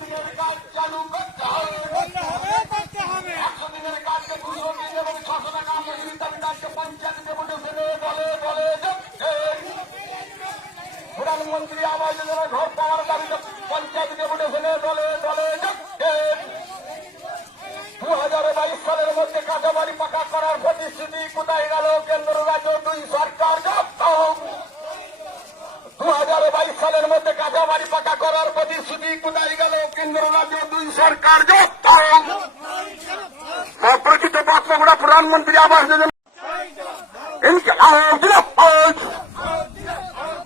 দিনের কাজ চালু করতে হবে। করতে হবে করতে হবে। একশো দিনের কাজকে দুশো দিন এবং ছশো টাকা মজুরি দাবি কাজকে পঞ্চায়েত ডেপুটে ফেলে বলে বলে প্রধানমন্ত্রী আবাস যোজনা ঘর পাওয়ার দাবিতে পঞ্চায়েত ডেপুটে ফেলে বলে বলে দু হাজার বাইশ সালের মধ্যে কাঁচা বাড়ি পাকা করার প্রতিশ্রুতি কোথায় গেল? কেন্দ্র রাজ্য দুই সরকার দু হাজার বাইশ সালের মধ্যে কাঁচা বাড়ি পাকা করার প্রতিশ্রুতি কোথায় দুই সরকার প্রকৃত বাক্যগুলো প্রধানমন্ত্রী আবাস যোজনা।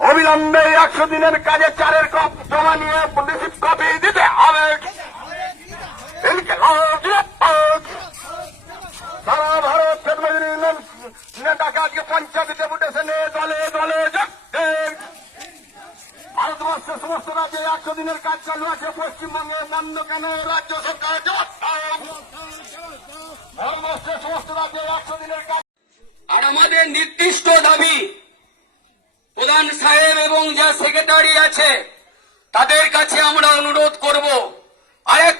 অবিলম্বে একশো দিনের কাজে চারের কপ জমা নিয়ে রিসিভ কপি দিতে হবে। সারা ভারত নেতাকে আজকে পঞ্চায়েত সমস্ত রাজ্যে একশো দিনের কাজ চালু আছে পশ্চিমবঙ্গে বন্ধ কেন? রাজ্য সরকার সমস্ত রাজ্যে একশো দিনের কাজ আর আমাদের নির্দিষ্ট দাবি, প্রধান সাহেব এবং যা সেক্রেটারি আছে, তাদের কাছে আমরা অনুরোধ করব সেক্রেটারিকে